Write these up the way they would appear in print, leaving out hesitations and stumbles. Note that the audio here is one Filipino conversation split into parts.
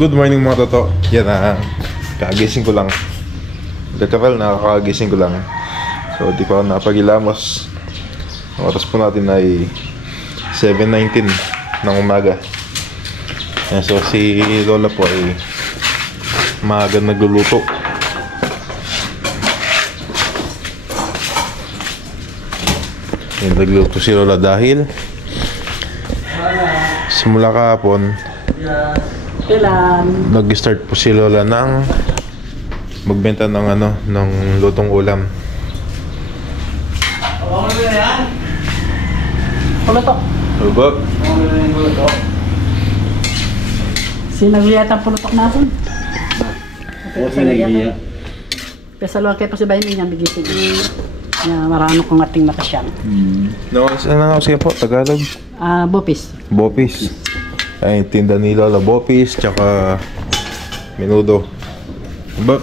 Good morning mga toto. Yan na, kagising ko lang. Literal, nakakagising ko lang. So, di pa ako napagilamos. Oras po natin ay 7:19 ng umaga. Yan, so, si Lola po ay maaga nagluluto. Yan, nagluto si Lola dahil simula kahapon nag-start po si Lola ng magbenta ng ng lutong ulam. Pulutok. Lubog. Sinagliat ang pulutok natin. Pesaluan kayo pa si Bayan niya bigising. Marano kong ating makasyang. No, ano nga po? Tagalog? Bopis. Bopis. Ay, tinda ni Lola Bopis, tsaka menudo. But,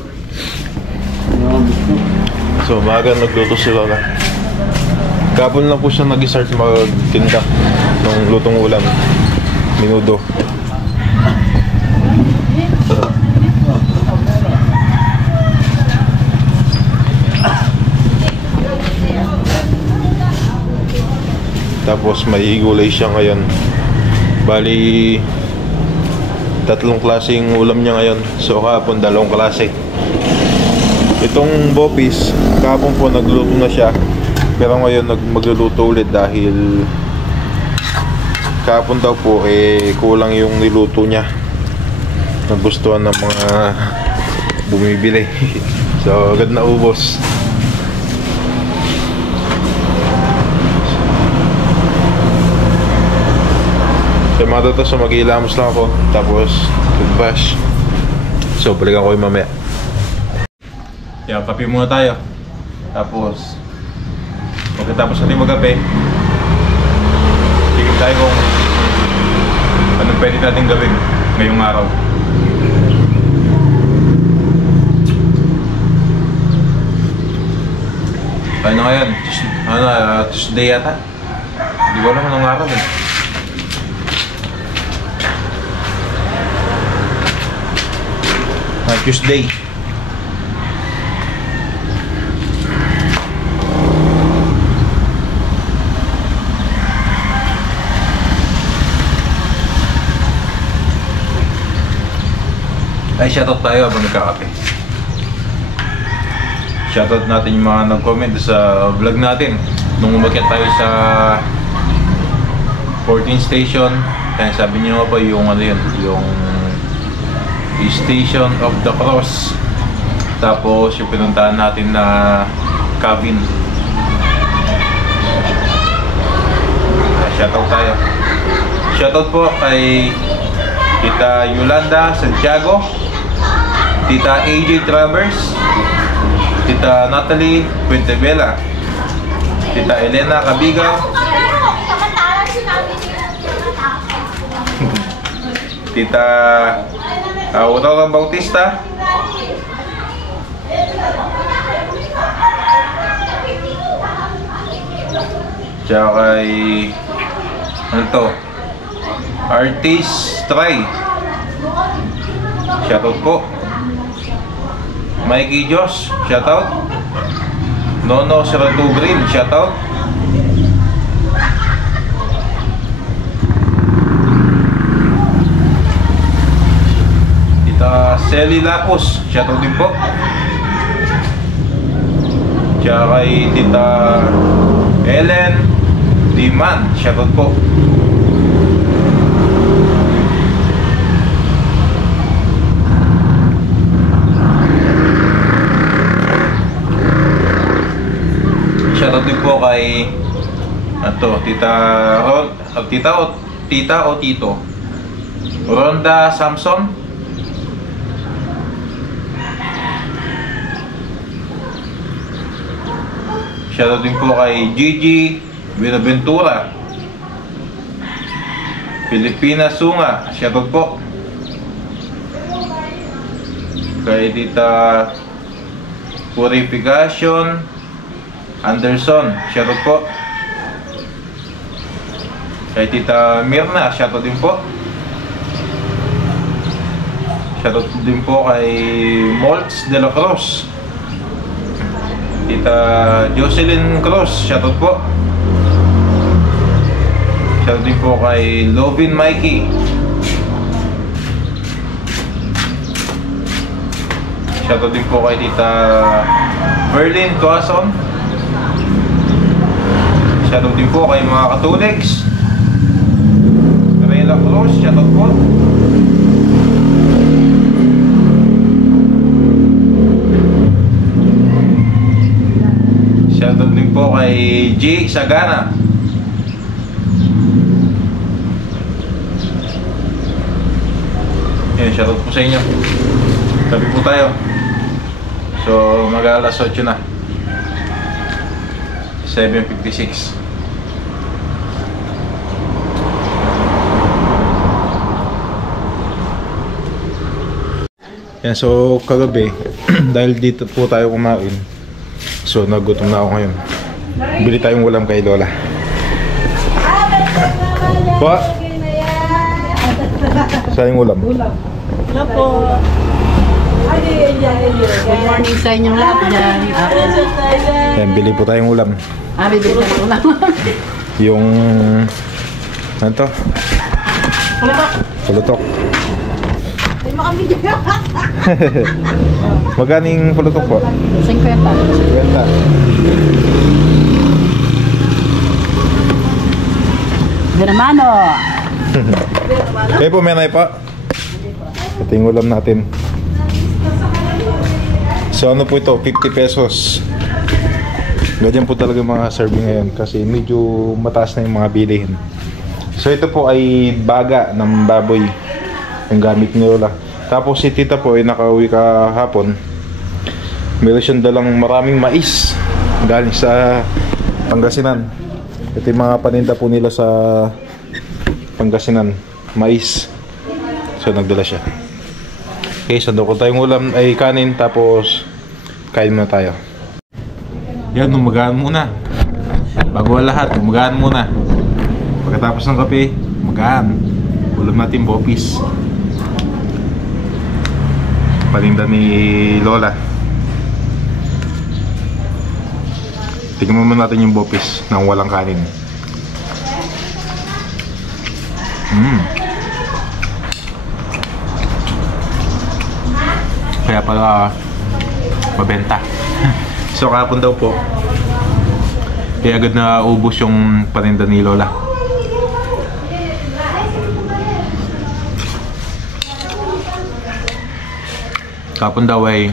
so, maaga nagluto si Lola. Kapon lang po siya nag-start magtinda ng lutong ulam. Menudo. Tapos may gulay siya ngayon. Bali, 3 klaseng ulam niya ngayon. So kahapon 2 klase. Itong Bopis, kahapon po nagluto na siya. Pero ngayon magluluto ulit dahil kahapon daw po kulang yung niluto niya. Nagustuhan ng mga bumibili. So agad na ubos. So mga toto, so mag-iilamos lang ako. Tapos toothbrush. So balikan ko yung mamaya. Yeah, kape muna tayo. Tapos pagkatapos natin mag-kape, tigil tayo kung anong pwede natin gawin ngayong araw. Ano ngayon? Tuesday yata? Hindi ko alam anong araw eh. Tuesday. Ay, shoutout tayo habang nagkakape. Shoutout natin yung mga nag-comment sa vlog natin nung umakyat tayo sa 14 station. Kaya sabi niyo pa yung yung Station of the Cross. Tapos yung pinuntahan natin na cabin. Shoutout tayo. Shoutout po kay Tita Yolanda Santiago, Tita AJ Travers, Tita Natalie Puentevela, Tita Elena Cabigaw, Tita Aurora Bautista, tsaka kay Artist Try. Shoutout po. Mikey Josh, shoutout. Nono Seratu Green, shoutout. Selly Lapos, shoutout din po. Tsaka kay Tita Ellen Diman, shoutout po. Shoutout din po kay Tita o Tito Ronda Samson. Shoutout din po kay Gigi Buenaventura, Filipina Sunga, shoutout po. Kay Tita Purification Anderson, shoutout po. Kay Tita Mirna, shoutout din po. Shoutout din po kay Moltz de la Cruz. Tita Jocelyn Cruz, shoutout po. Shoutout din po kay Lovin Mikey. Shoutout din po kay Tita Berlin Coazon. Shoutout din po kay mga Katuligs. Rela Cruz, shoutout po. Shoutout din po kay G. Sagana. Yan, shoutout po sa inyo. Tabi po tayo. So, mag-alas 8 na. 7:56. Yan, so kagabi, dahil dito po tayo kumain, so nagutom na ako ngayon. Bili tayong ulam kay Lola. Po? Saan yung ulam? Hello po. Good morning sa inyong lahat dyan. Yan, bili po tayong ulam. Bibili na ng ulam. Yung... ano to? Pulutok. Maganing pulutok po? 50. 50. Binamano. Kayo po, menay pa. Ito yung ulam natin. So ano po ito? 50 pesos. Ganyan po talaga mga serving ngayon kasi medyo mataas na yung mga bilihin. So ito po ay baga ng baboy yung gamit ni Lola. Tapos si tita po ay nakauwi kahapon. Meron siyang dalang maraming mais galing sa Pangasinan. Ito yung mga paninda po nila sa Pangasinan, mais. So nagdala siya. Okay, so doon ko tayong ulam ay kanin, tapos kain muna tayo. Yan, umagaan muna. Bago ang lahat, umagaan muna. Pagkatapos ng kape, umagaan. Ulam natin bopis. Paninda ni Lola. Tingnan mo natin yung bopis nang walang kanin. Kaya pala mabenta. So kahapon daw po, kaya agad na ubos yung paninda ni Lola. Kahapon daw ay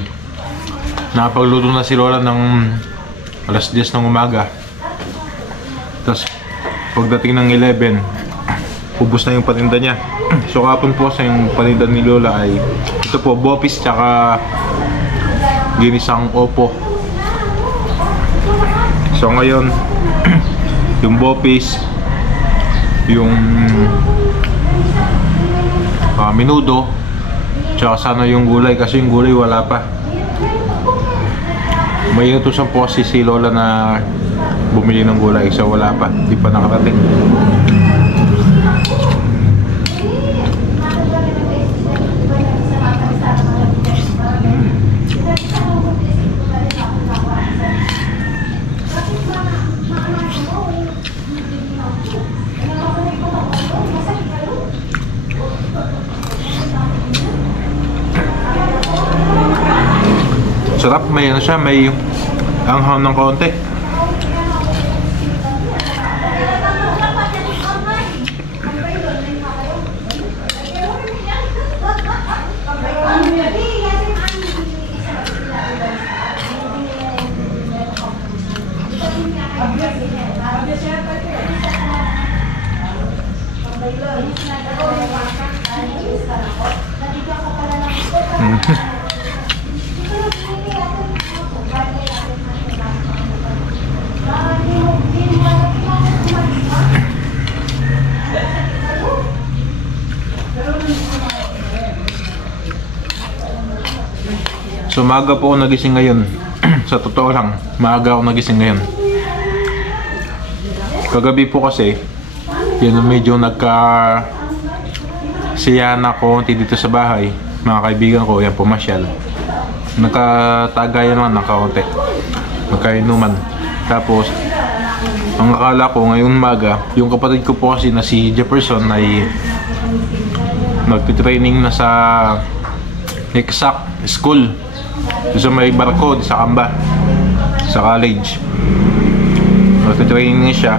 nakapagluto na si Lola ng alas 10 ng umaga. Tapos pagdating ng 11, ubos na yung paninda niya. So kahapon po sa yung paninda ni Lola ay ito po, bopis tsaka ginisang opo. So ngayon yung bopis, yung minudo, tsaka sana yung gulay kasi yung gulay wala pa. May inutusan po si Lola na bumili ng gulay, so wala pa, di pa nakarating. Sarap, may ano siya, may anghang ng konti. So maaga po ako nagising ngayon. Sa totoo lang, maaga ako nagising ngayon. Kagabi po kasi, yun medyo siyana ko dito sa bahay. Mga kaibigan ko, yan, pumasyal. Nagkatagayan naman ng kaunti. Magkainuman. Tapos, ang akala ko ngayong umaga, yung kapatid ko po kasi na si Jefferson ay nagtitraining na sa exact school. Sa may barko, sa Kamba. Sa college. Nagtitraining siya.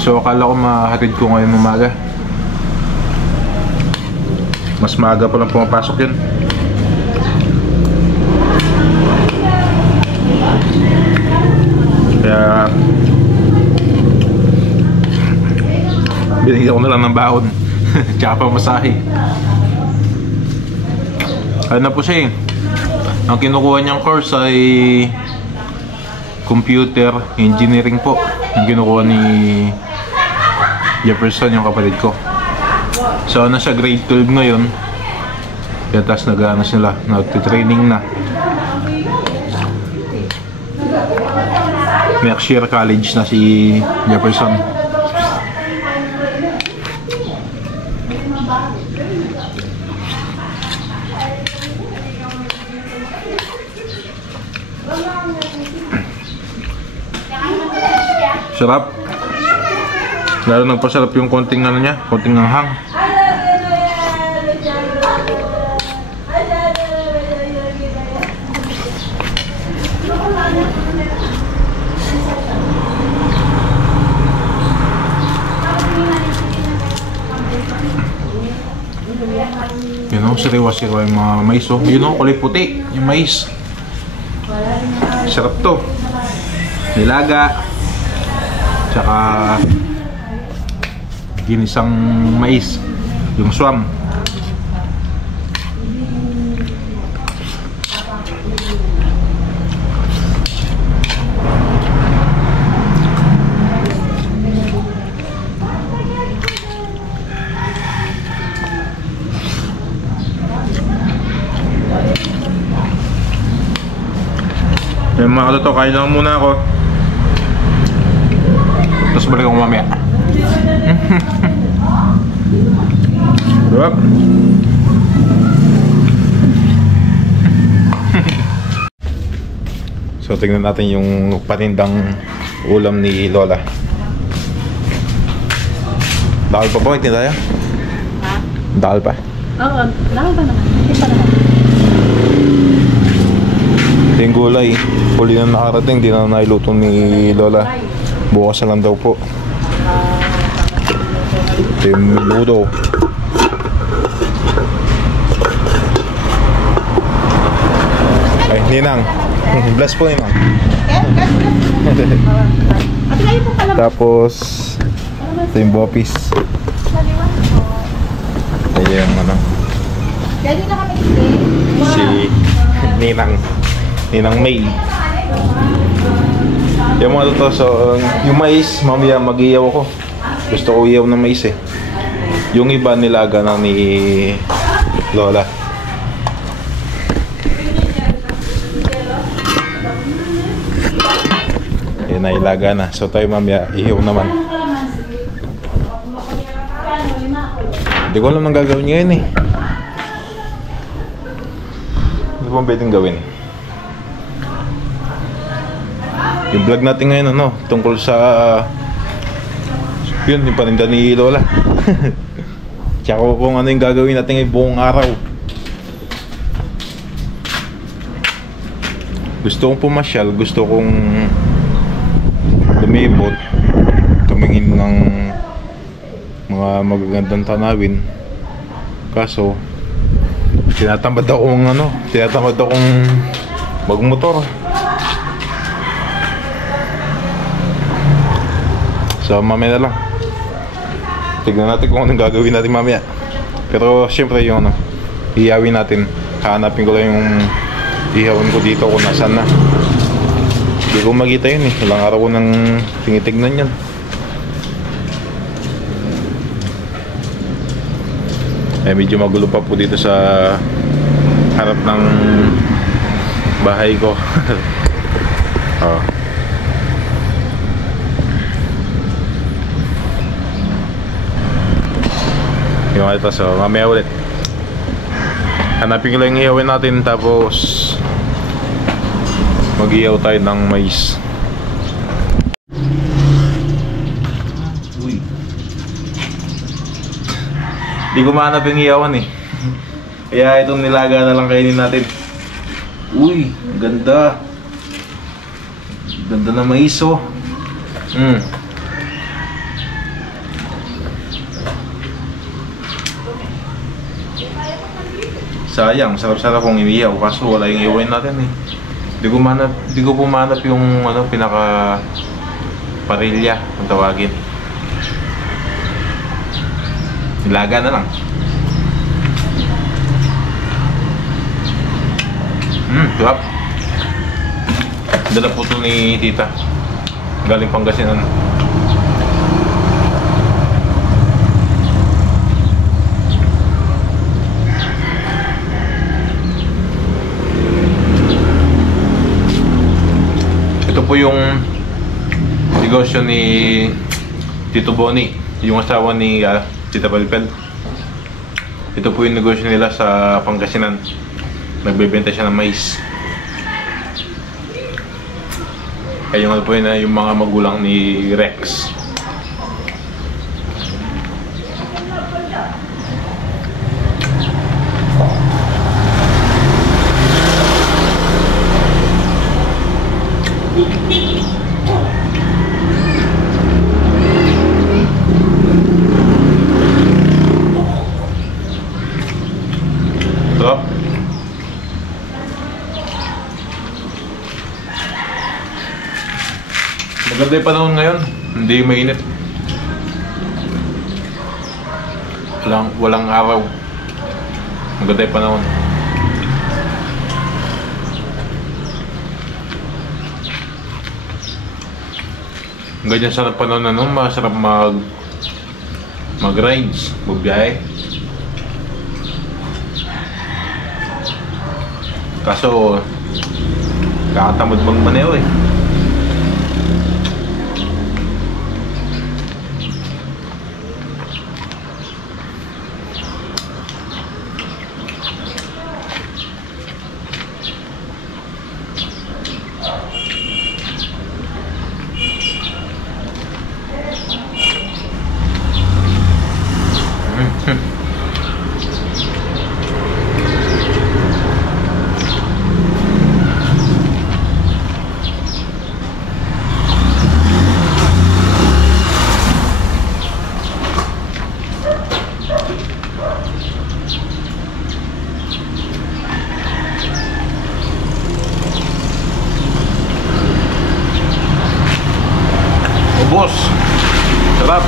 So, akala ko mahatid ko ngayong umaga. Mas maaga pa lang pumapasok yun. Kaya binigyan ko na lang ng baon. Tsaka pa masahe. Ano na po siya eh. Ang kinukuha niyang course ay computer engineering po. Ang kinukuha ni Jefferson, yung kapatid ko. So ano siya, grade 12 ngayon. Kaya tas nag-ano sila, nagtitraining na. Next year college na si Jefferson. Sarap. Lalo nagpasarap yung konting ano niya, konting anghang. Yun o, siriwa-siriwa yung mga mais o. Yun o, kulay puti, yung mais. Sarap to. Nilaga. Tsaka ginisang mais. Yung swam. Yung mga katoto, kain lang muna ako. Tapos balik ako mamaya. Diba? So tingnan natin yung panindang ulam ni Lola. Dahil pa po, hindi tayo? Ha? Dahil pa? Oo, dahil pa naman. Hindi pa naman. Yung gulay, huli na nakarating, di na nailuto ni Lola. Bukas na lang daw po. Ito yung luto. Ay, Ninang. Bless po, Ninang. Tapos, ito yung bopis. Ito yung ano. Si Ninang. Ninang May. Yung mga to, so yung mais, mamaya mag-iyaw ako. Gusto ko iyaw ng mais eh. Yung iba nilaga na ni Lola. Yan na, ilaga na. So tayo mamaya, iyaw naman. Hindi ko alam ang gagawin ngayon eh. Hindi ko pwedeng gawin. Yung vlog natin ngayon ano, tungkol sa yun, yung paninda ni Lola. Tsaka kung ano yung gagawin natin ngayong buong araw. Gusto kong pumasyal, gusto kong lumibot, tumingin ng mga magagandang tanawin. Kaso tinatamad akong magmotor. So mamaya na lang. Tignan natin kung anong gagawin natin mamaya. Pero syempre yung ano, ihawin natin. Hanapin ko lang yung ihawin ko dito kung nasaan na. Hindi ko makita yun eh. Ilang araw ko nang tinitignan yan. Eh medyo magulo pa po dito sa harap ng bahay ko. Oh. Yung ito, so mamaya ulit. Hanapin ko lang yung ihawin natin, tapos mag-ihaw tayo ng mais. Uy. Di ko mahanap yung ihawan eh. Kaya itong nilaga na lang kainin natin. Uy, ganda. Ganda na mais oh. Sayang, sarap-sarap kung inihaw, kaso wala yung ihawan natin eh. Di ko pumanap yung ano, pinaka parilya kung tawagin. Nilaga na lang. Sarap. Dala po ito ni tita. Galing Pangasinan. Ito po yung negosyo ni Tito Bonnie, yung asawa ni Tita Palpel. Ito po yung negosyo nila sa Pangasinan. Nagbebenta siya ng mais. Kaya yung po yun na yung mga magulang ni Rex. Sarap. Maganda yung panahon ngayon, hindi mainit. Walang araw. Maganda yung panahon. Ganyan sa panahon na nun, masarap mag-rides, magbiyahe. Kaso, kakatamad magmaneho eh. Ubos. Sarap.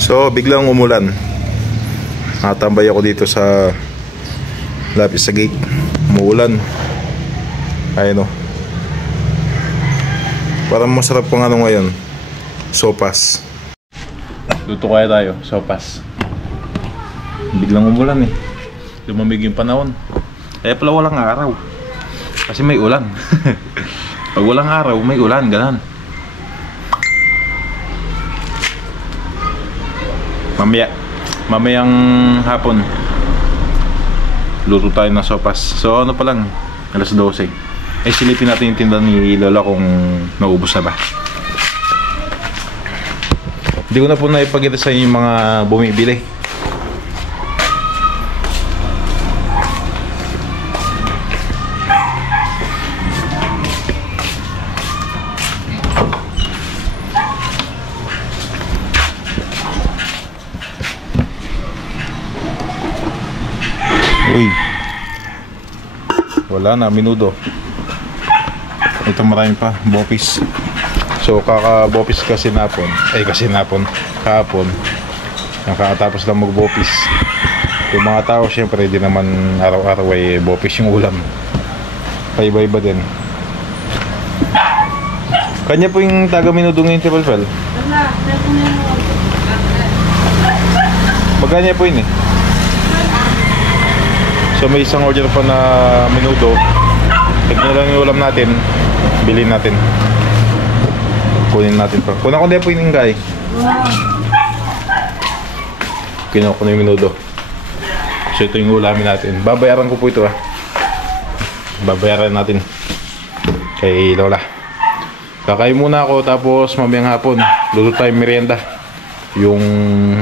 So, biglang umulan. Nakatambay ako dito sa lapis sa gate. Umuulan. Ayun o. Parang masarap pang ano ngayon. Sopas. Luto kaya tayo. Sopas. Biglang umulan eh. Lumamig yung panahon. Kaya pala walang araw. Kasi may ulan. Pag walang araw, may ulan, ganun. Mamayang hapon, luto tayo ng sopas. So ano pa lang, alas 12. Eh silipin natin yung tindahan ni Lola kung naubos na ba. Hindi ko na po naipagkita sa inyo yung mga bumibili. Uy, wala na, minudo. Ito marami pa, bopis. So kaka-bopis kahapon. Nakatapos lang mag-bopis. Yung mga tao syempre di naman araw-araw ay bopis yung ulam. Paiba-iba din. Kanya po yung taga-minudo ngayon, Tipalpal. Magkanya po yun eh. So may isang order pa na minudo. Tignan lang yung ulam natin. Bilhin natin. Kunin natin pa. Kuna ko din po yung ingay. kinuha ko na yung minudo. So ito yung ulamin natin. Babayaran ko po ito babayaran natin kay Lola. Kakain muna ako, tapos mamayang hapon luto tayong merienda, yung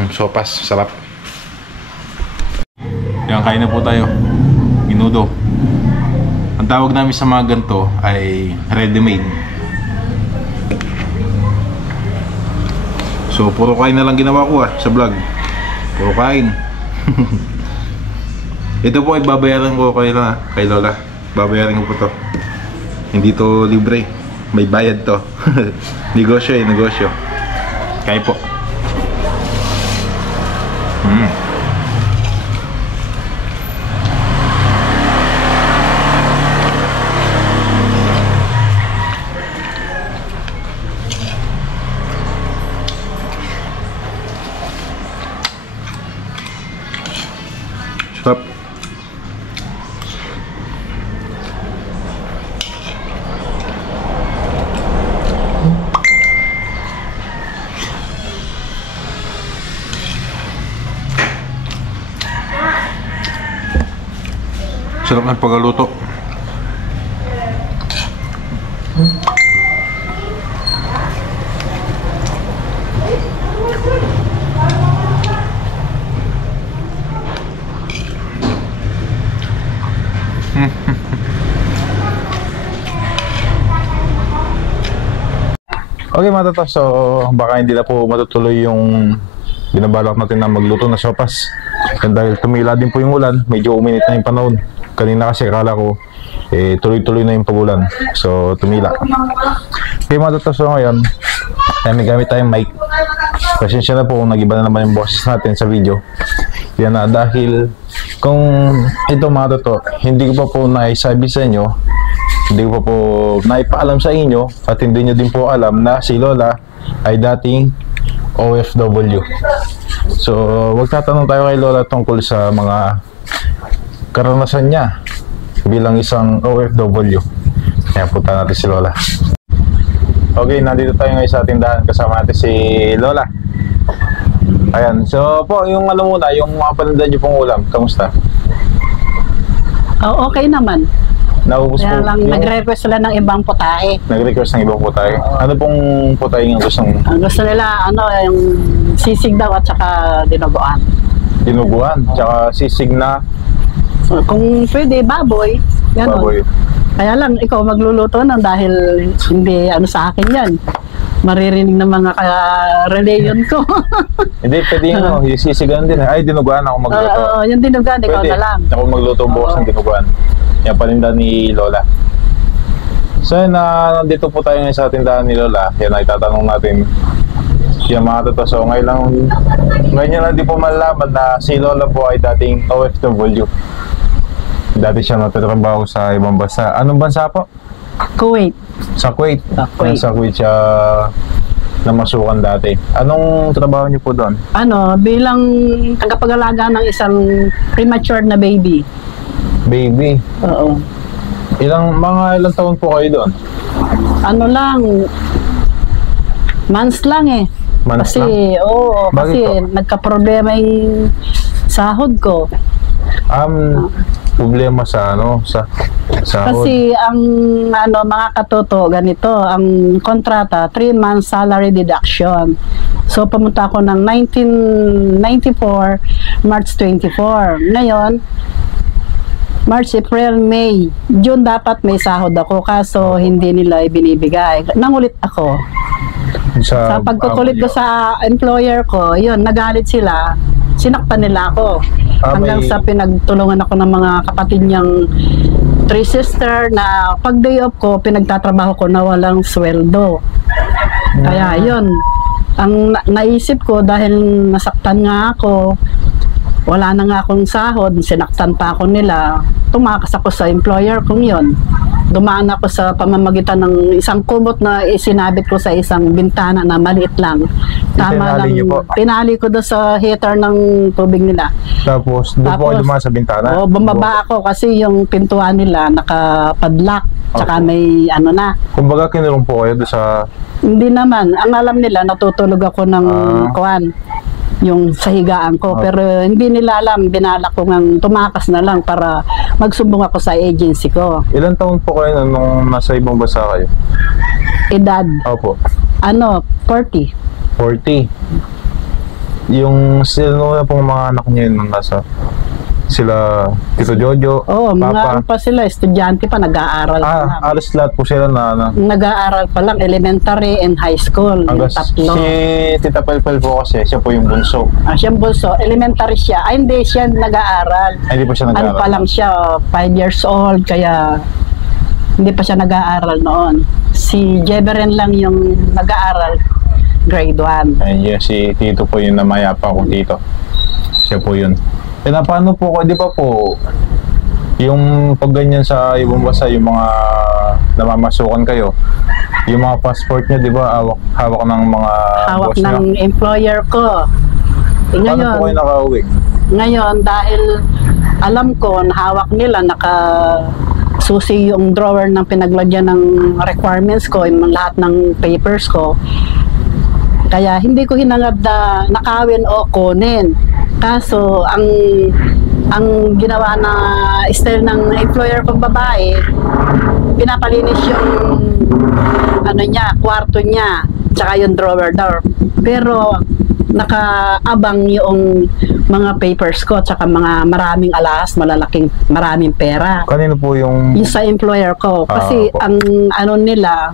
sopas, sarap. Yan, kain na po tayo. Minudo. Ang tawag namin sa mga ganito ay ready-made. So puro kain na lang ginawa ko sa vlog. Puro kain. Ito po ay babayaran ko kay Lola. Babayaran ko po to. Hindi to libre. May bayad to. Negosyo negosyo. Kaya po. Sarap. Sarap ng pagluto. Okay mga tatas, so baka hindi na po matutuloy yung binabalak natin na magluto na sopas. And dahil tumila din po yung ulan, medyo uminit na yung panahon. Kanina kasi akala ko tuloy-tuloy na yung pagulan, so tumila. Okay mga tatas, so ngayon may gamit tayong mic. Pasensya na po kung nag-iba na naman yung boses natin sa video. Yan na, dahil kung ito mga tatas, hindi ko pa po naisabi sa inyo, hindi ko pa po naipaalam sa inyo, at hindi nyo din po alam na si Lola ay dating OFW. So wag tatanong tayo kay Lola tungkol sa mga karanasan niya bilang isang OFW. Kaya punta natin si Lola. Okay, nandito tayo ngayon sa tindahan, kasama natin si Lola. Ayan, so po yung muna, yung mga paninda niyo pong ulam, kamusta? Oh, okay naman. Naubos Kaya po lang nagre-request sila ng ibang putahe. Nag-request ng ibang putahe. Ano pong putahe yung gustong? Ang gusto nila, yung sisig daw at saka dinuguan. Dinuguan, tsaka sisig na Kung pwede, baboy. Ganon. baboy. Kaya lang, ikaw magluluto nun dahil hindi sa akin yan. Maririnig ng mga ka-relation ko. Hindi, pwede yung sisigan din. Ay, dinuguan ako magluto. Oo, yung dinuguan, ikaw Pwede. na lang. Ako magluto bukas ng dinuguan. Yan, paninda ni Lola. So yun, nandito po tayo ngayon sa tindahan ni Lola. Yan, ay tatanong natin yung mga totoo. So ngayon nyo lang di po malalaman na si Lola po ay dating OFW. Dati siya natatrabaho sa ibang bansa. Anong bansa po? Kuwait. Sa Kuwait. Kuwait. Sa Kuwait siya namasukan dati. Anong trabaho niyo po doon? Bilang tagapag-alaga ng isang premature na baby. Baby. Oo. Ilang taon po kayo doon? Months lang eh. Months kasi, lang? oo, Bakit kasi po? nagka-problema yung sahod ko. Problema sa sahod. Kasi ang mga katoto, ganito, ang kontrata, 3 months salary deduction. So pumunta ako ng 1994, March 24. Ngayon, March, April, May, June dapat may sahod ako, kaso hindi nila ibinibigay. Nangulit ako. Sa pagkukulit ko sa employer ko, yun, nagalit sila. Sinaktan nila ako. Hanggang sa pinagtulungan ako ng mga kapatid niyang 3 sister na pag day off ko, pinagtatrabaho ko na walang sweldo. Kaya yun, ang naisip ko dahil nasaktan nga ako, wala na nga akong sahod, sinaktan pa ako nila, tumakas ako sa employer kong yun. Dumaan ako sa pamamagitan ng isang kumot na isinabit ko sa isang bintana na maliit lang. Tinali ko doon sa heater ng tubig nila. Tapos, doon po kayo dumaan sa bintana? Oo, bumaba ako kasi yung pintuan nila nakapadlock. Tsaka may Kumbaga kinulong po kayo doon sa... Hindi naman. Ang alam nila, natutulog ako ng kuwan. yung sa higaan ko. Pero hindi nila alam, binalak ko ng tumakas na lang para magsumbong ako sa agency ko. Ilan taon po kayo nung nasa ibang bansa kayo? Edad, Opo. 40. 40. Yung sino na pong mga anak niyo nung nasa sila Tito Jojo, Oo, mga Papa? ano pa sila, estudyante pa, nag-aaral pa lang. Alas lahat po sila na Nag-aaral pa lang, elementary and high school, yung tatlo. Si Tita Pelpel po kasi, siya po yung bunso. Siyang bunso, elementary siya. Ay, hindi siya nag-aaral. Ay, hindi po siya Ano nag-aaral. pa lang siya, 5 years old, kaya hindi pa siya nag-aaral noon. Si Jeberen lang yung nag-aaral, grade 1. Ayun, yeah, si Tito po yung namayapa ko dito. Siya po yun. Eh, na paano po, di ba po, yung pag ganyan sa ibang bansa, yung mga namamasukan kayo, yung mga passport nyo, di ba, hawak ng mga Hawak boss ng nyo? employer ko. Paano po kayo nakauwi? Ngayon, dahil alam ko, hawak nila, susi yung drawer ng pinaglagyan ng requirements ko, yung lahat ng papers ko. Kaya hindi ko hinangad na nakawin o kunin. Kaso, ang ginawa na style ng employer kong babae, pinapalinis yung kwarto niya, tsaka yung drawer door. Pero nakaabang yung mga papers ko, tsaka mga maraming alahas, maraming pera. Kanino po yung... Yung sa employer ko. Kasi ang nila,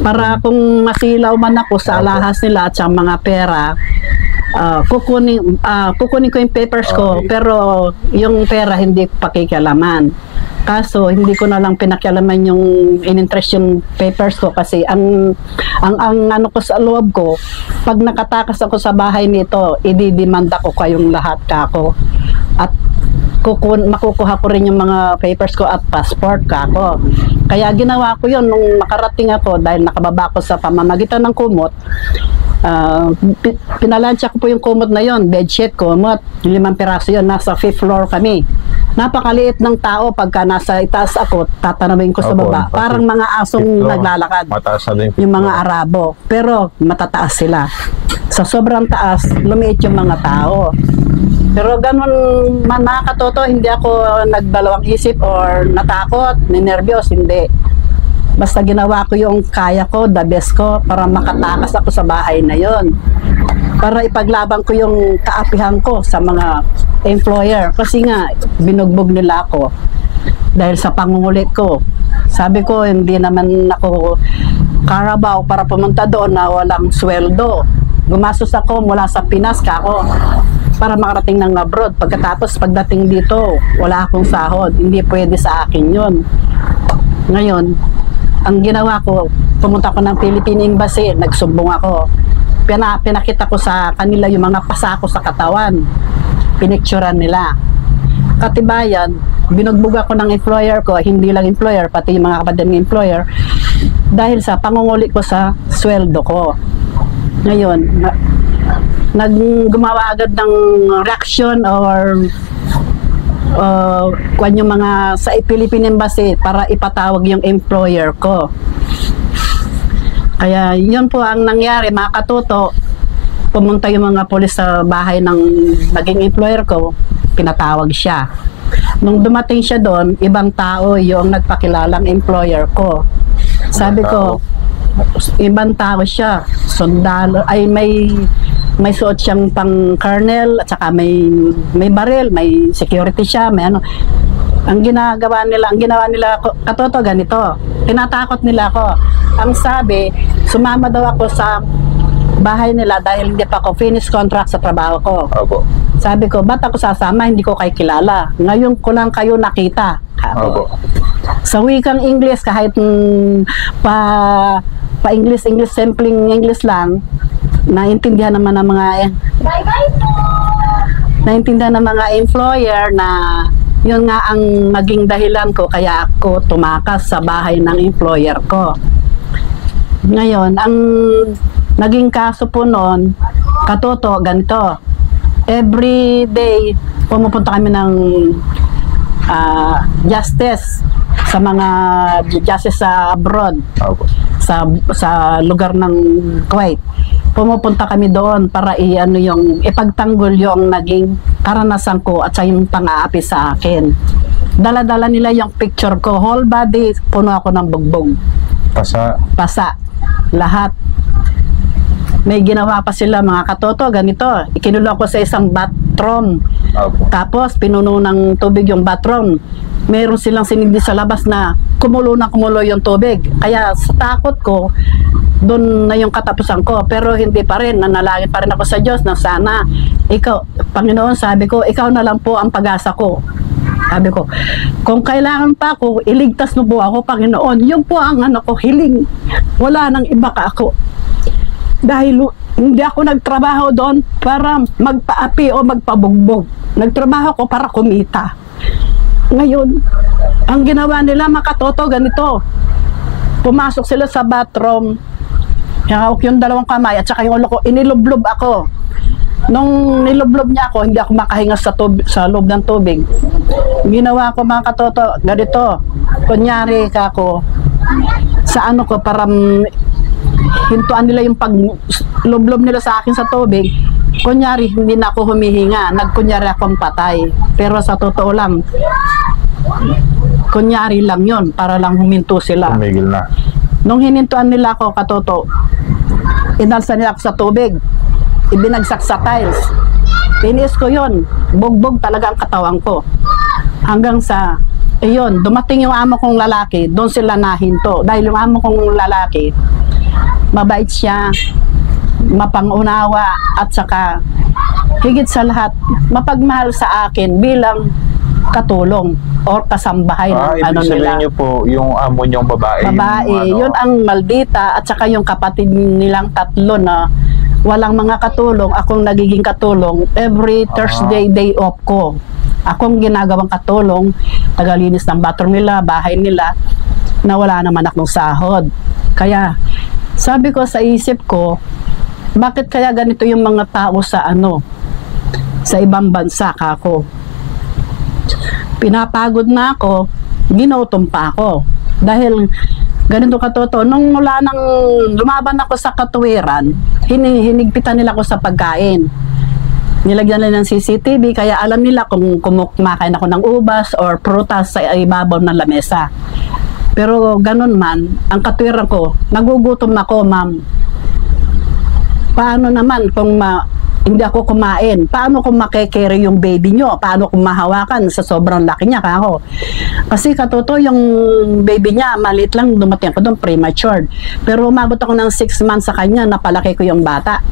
para kung masilaw man ako sa alahas nila at sa mga pera, kukunin ko yung papers ko, pero yung pera hindi ko pakikialaman. Kaso hindi ko na lang pinakialaman yung in-interest yung papers ko kasi ang ko sa loob ko, pag nakatakas ako sa bahay nito, ididimanda ko kayong lahat kako. At makukuha ko rin yung mga papers ko at passport kako. Kaya ginawa ko yun nung makarating ako dahil nakababa ko sa pamamagitan ng kumot. Pinalansya ko po yung kumot na yon, bedsheet kumot, 5 piraso yun, nasa 5th floor kami. Napakaliit ng tao pagka nasa itaas ako, tatanawin ko sa baba, parang mga asong naglalakad, yung mga Arabo, pero matataas sila. Sa sobrang taas, lumiit yung mga tao. Pero ganun man nakakatoto, hindi ako nagdalawang isip or natakot, ninervyos, hindi. Basta ginawa ko yung kaya ko, the best ko, para makatakas ako sa bahay na yon. Para ipaglaban ko yung kaapihan ko sa mga employer. Kasi nga, binugbog nila ako dahil sa pangungulit ko. Sabi ko, hindi naman ako Carabao para pumunta doon na walang sweldo. Gumastos ako mula sa Pinas kako para makarating ng abroad. Pagkatapos, pagdating dito, wala akong sahod. Hindi pwede sa akin yun. Ngayon, ang ginawa ko, pumunta ko ng Philippine Embassy, nagsumbong ako. Pinakita ko sa kanila yung mga pasako sa katawan. Pinicturan nila. Katibayan, binugbog ako ng employer ko, hindi lang employer, pati yung mga kapatid ng employer, dahil sa pangungulit ko sa sweldo ko. Ngayon, gumawa agad ng reaction or kung yung mga sa Philippine Embassy para ipatawag yung employer ko. Kaya yun po ang nangyari, mga katuto. Pumunta yung mga pulis sa bahay ng naging employer ko, pinatawag siya. Nung dumating siya doon, ibang tao yung nagpakilalang employer ko. Sabi ko, ibang tao siya, sundalo, ay may suot siyang pang colonel at saka may baril, may security siya, may ano. Ang ginawa nila katoto ganito. Tinatakot nila ako. Ang sabi, sumama daw ako sa bahay nila dahil hindi pa ako finish contract sa trabaho ko. Opo. Sabi ko, ba't ako sasama? Hindi ko kayo kilala. Ngayon ko lang kayo nakita. Opo. Sa wikang English, kahit pa English, sampling English lang, naintindihan naman ng mga employer na yun nga ang naging dahilan ko kaya ako tumakas sa bahay ng employer ko. Ngayon, ang naging kaso po noon, katoto, ganito. Every day, pumupunta kami ng justice sa mga justice sa abroad. Opo. sa lugar ng Kuwait. Pumupunta kami doon para ipagtanggol yung naging karanasan ko at sa yung pang-aapi sa akin. Dala-dala nila yung picture ko, whole body, puno ako ng bugbog. Pasa. Lahat. May ginawa pa sila mga katoto, ganito. Ikinulong ko sa isang bathroom. Tapos pinuno ng tubig yung bathroom. Meron silang sinindi sa labas na kumulo yung tubig. Kaya sa takot ko, doon na yung katapusan ko. Pero hindi pa rin, nanalangin pa rin ako sa Diyos na sana, ikaw, Panginoon, sabi ko, ikaw na lang po ang pag-asa ko. Sabi ko, kung kailangan pa ako, iligtas mo po ako, Panginoon. Yun po ang hiling. Wala nang iba ka ako. Dahil hindi ako nagtrabaho doon para magpaapi o magpabugbog. Nagtrabaho ko para kumita. Ngayon, ang ginawa nila makatoto ganito. Pumasok sila sa bathroom, hawak yung dalawang kamay at saka yung ulo ko, inilublob ako. Nung nilublob niya ako, hindi ako makahinga sa loob ng tubig. Ginawa ko mga katoto, ganito. Kunyari ka ako, sa ko, para hintuan nila yung paglublob nila sa akin sa tubig. Kunyari, hindi na ako humihinga. Nagkunyari akong patay. Pero sa totoo lang, kunyari lang yon para lang huminto sila. Tumigil na. Nung hinintuan nila ako, katoto, inalsa nila ako sa tubig. Ibinagsak sa tiles. Tinis ko yon. Bugbog talaga ang katawan ko. Hanggang sa, dumating yung amo kong lalaki, doon sila nahinto. Dahil yung amo kong lalaki, mabait siya, mapangunawa, at saka higit sa lahat, mapagmahal sa akin bilang katulong or kasambahay ng nila. Niyo po, yung amo niyong babae. Yun ang maldita at saka yung kapatid nilang tatlo na walang mga katulong, akong nagiging katulong. Every Thursday day off ko, akong ginagawang katulong, tagalinis ng bathroom nila, bahay nila, na wala naman akong sahod. Kaya, sabi ko sa isip ko, bakit kaya ganito yung mga tao sa sa ibang bansa kako? Pinapagod na ako, ginutom pa ako. Dahil ganito katoto, nung lumaban ako sa katuwiran, hinigpitan nila ako sa pagkain. Nilagyan nila ng CCTV, kaya alam nila kung kumakain ako ng ubas or prutas sa ibabaw ng lamesa. Pero ganun man, ang katwiran ko, nagugutom ako, ma'am. Paano naman kung hindi ako kumain? Paano kung makikere yung baby nyo? Paano kung mahawakan sa sobrang laki niya kako? Kasi katoto, yung baby niya, maliit lang, dumating ako doon, premature. Pero umabot ako ng 6 months sa kanya, napalaki ko yung bata.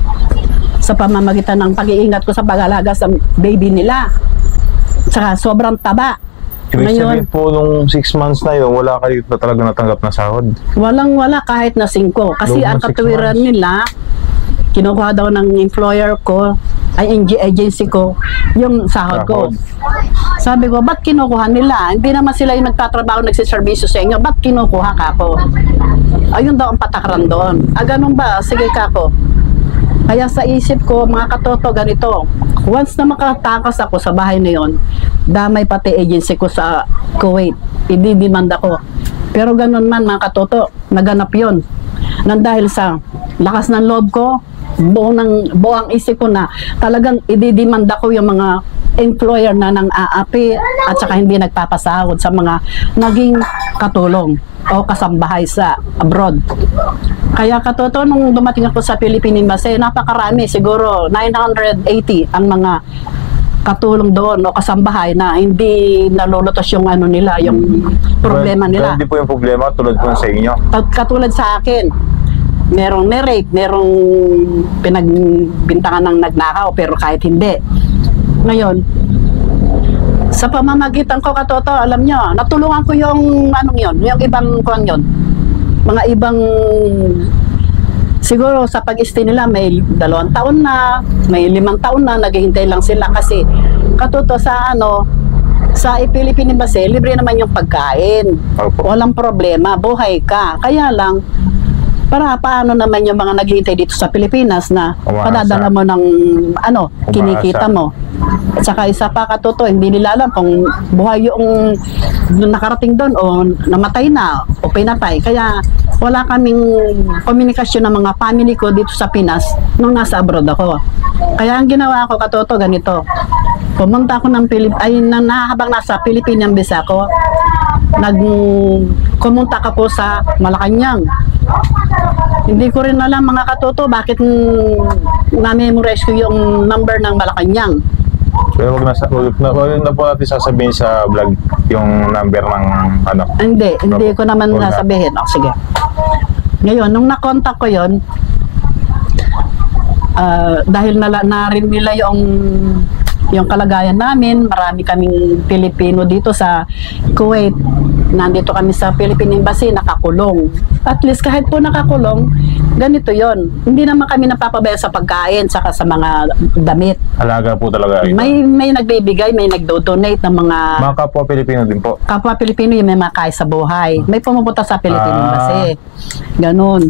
Sa pamamagitan ng pag-iingat ko sa pag-alaga sa baby nila. Saka sobrang taba. Ibig sabihin po, nung 6 months na yun, wala kayo na talaga natanggap na sahod? Walang-wala, kahit na 5. Kasi ang katuwiran nila, kinukuha daw ng employer ko, agency ko, yung sahod ko. Sabi ko, ba't kinukuha nila? Hindi naman sila yung nagtatrabaho, nagsiservisyo sa inyo, ba't kinukuha ka ko? Ayun daw ang patakaran doon. Ganun ba? Sige kako. Kaya sa isip ko, mga katoto, ganito. Once na makatakas ako sa bahay na yon, damay pati agency ko sa Kuwait. Ididemand ako. Pero ganun man, mga katoto, naganap yon. Nang dahil sa lakas ng loob ko, buong isip ko na talagang ididemand ako yung mga employer na nang aapi at saka hindi nagpapasahod sa mga naging katulong o kasambahay sa abroad. Kaya katoto, nung dumating ako sa Philippine Embassy, napakarami, siguro 980 ang mga katulong doon o kasambahay na hindi nalulutas yung nila, yung problema nila. Hindi po yung problema tulad po sa inyo? Katulad sa akin, merong na-rape, merong pinagbintangan ng nagnakaw, pero kahit hindi. Ngayon, sa pamamagitan ko katoto, alam nyo, natulungan ko yung yung ibang mga ibang, siguro sa pag-stay nila may 2 taon na, may 5 taon na, naghihintay lang sila kasi katoto sa sa Philippine Embassy, libre naman yung pagkain. Walang problema, buhay ka. Kaya lang, paano naman yung mga naghihintay dito sa Pilipinas na padadala mo ng kinikita mo. At saka isa pa katoto, hindi nila alam kung buhay yung nakarating doon o namatay na o pinatay. Kaya wala kaming komunikasyon ng mga family ko dito sa Pinas nung nasa abroad ako. Kaya ang ginawa ko, Katoto, ganito. Pumunta ako ng habang nasa Philippine Embassy ako, kumunta ako sa Malacanang. Hindi ko rin alam, mga Katoto, bakit na-memorize ko yung number ng Malacanang. Pero wag na po natin sasabihin sa vlog yung number ng ano. Hindi ko naman nasabihin. O, sige. Ngayon, nung nakontak ko yon, dahil narin nila yung kalagayan namin, marami kaming Pilipino dito sa Kuwait. Nandito kami sa Philippine Embassy, nakakulong. At least kahit po nakakulong, ganito yon. Hindi naman kami napapabaya sa pagkain, saka sa mga damit. Alaga po talaga ito. May nagbibigay, may nagdo-donate ng mga kapwa Pilipino din po. Kapwa Pilipino yung may makaya sa buhay. May pumupunta sa Philippine Embassy. Ganon.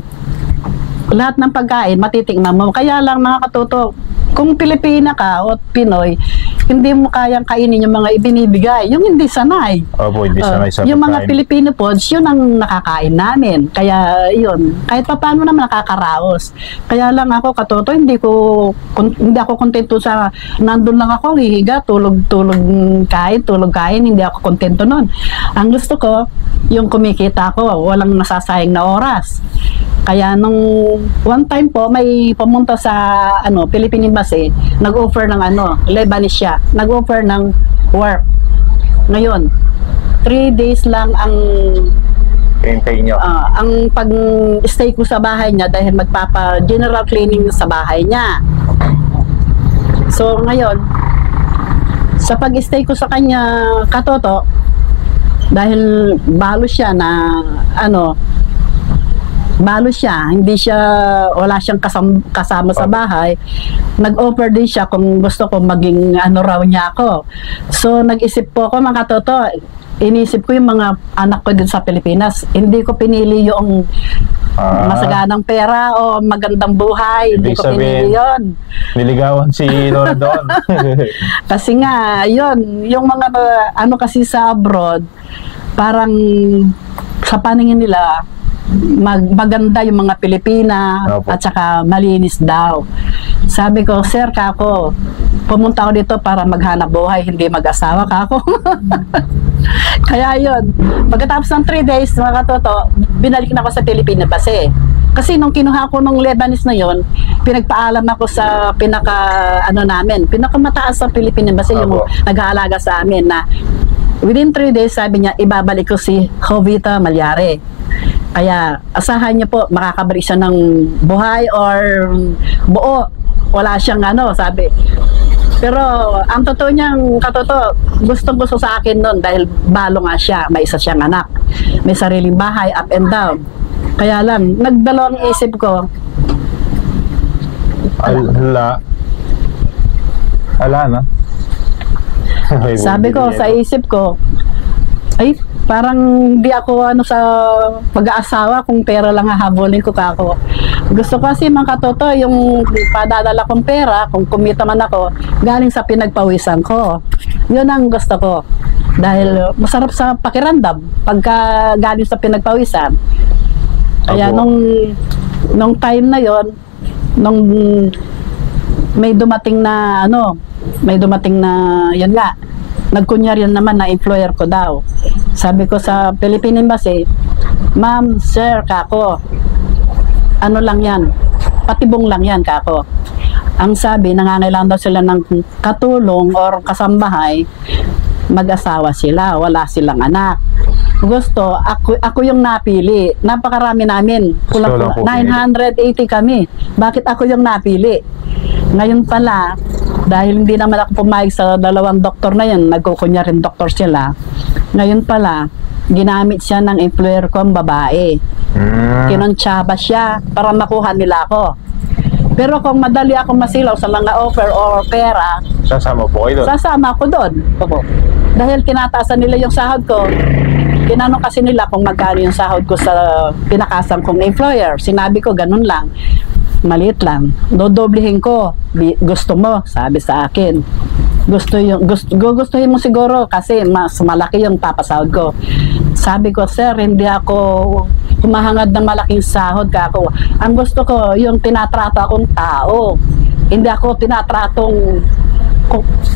Lahat ng pagkain, matitikman mo. Kaya lang, mga Katoto, kung Pilipina ka o Pinoy, hindi mo kayang kainin yung mga ibinibigay. Yung hindi sanay. Opo, hindi sanay sa yung mga pagkain. Filipino foods, yun ang nakakain namin. Kaya yun, kahit pa paano naman nakakaraos. Kaya lang ako, Katoto, hindi ako kontento sa nandun lang ako, hihiga, tulog kain, hindi ako kontento nun. Ang gusto ko, yung kumikita ko, walang nasasayang na oras. Kaya nung one time po, may pumunta sa Philippine Embassy, nag-offer ng Lebanese siya, nag-offer ng work. Ngayon, 3 days lang ang Hintayin nyo. ang pag-stay ko sa bahay niya dahil magpapa-general cleaning sa bahay niya. So ngayon, sa pag-stay ko sa kanya, Katoto, dahil balo siya na wala siyang kasama sa bahay, nag-offer din siya kung gusto ko maging raw niya ako. So nag-isip po ako, mga Katoto, inisip ko yung mga anak ko din sa Pilipinas. Hindi ko pinili yung masaganang pera o magandang buhay. Hindi ko pinili yun. Niligawan si Lola doon. Kasi nga, yun, yung mga kasi sa abroad, parang sa paningin nila, maganda yung mga Pilipina. Opo. At saka malinis daw. Sabi ko, sir, kako, pumunta ako dito para maghanap buhay, hindi mag-asawa kako. Kaya yun, pagkatapos ng 3 days, mga Katoto, binalik na ako sa Pilipinas Embassy. Kasi nung kinuha ko nung Lebanese na yon, pinagpaalam ako sa pinakamataas sa Philippine Embassy, yung nag-aalaga sa amin na within 3 days, sabi niya, ibabalik ko si Jovita Malyari. Kaya asahan niyo po, makakabalik siya ng buhay or buo. Wala siyang sabi. Pero ang totoo niyang, Katoto, gustong-gusto sa akin nun dahil balo nga siya. May isa siyang anak. May sariling bahay, up and down. Kaya lang, nagdalawang isip ko. Ala na. Sabi ko, sa isip ko, ay, parang di ako sa pag-aasawa kung pera lang hahabulin ko kako. Gusto ko kasi, mga Katoto, yung padadala kong pera, kung kumita man ako, galing sa pinagpawisan ko. Yun ang gusto ko. Dahil masarap sa pakiramdam pagka galing sa pinagpawisan. Kaya nung time na yon, nung may dumating na yun nga, nagkunyarian naman na employer ko daw. Sabi ko sa Philippine Embassy, ma'am, sir, kako, lang yan, patibong lang yan, kako. Ang sabi, nangangailangan daw sila ng katulong or kasambahay, mag-asawa sila, wala silang anak. Gusto, ako yung napili. Napakarami namin. Kulang 980 kami. Bakit ako yung napili? Ngayon pala, dahil hindi naman ako pumayag sa 2 doktor na yan, nagkukunya rin doktor sila. Ngayon pala, ginamit siya ng employer kong babae. Kinontsaba siya para makuha nila ako. Pero kung madali ako masilaw sa mga offer or pera, sasama po kayo doon? Sasama ako doon. Dahil tinataasan nila yung sahod ko, tinanong kasi nila kung magkano yung sahod ko sa pinakasang kong employer. Sinabi ko, ganun lang. Maliit lang. Dodoblihin ko. Gusto mo? Sabi sa akin. Gustuhin mo siguro kasi mas malaki yung papasahod ko. Sabi ko, sir, hindi ako humahangad ng malaking sahod ka ako. Ang gusto ko, yung tinatrato akong tao. Hindi ako tinatratong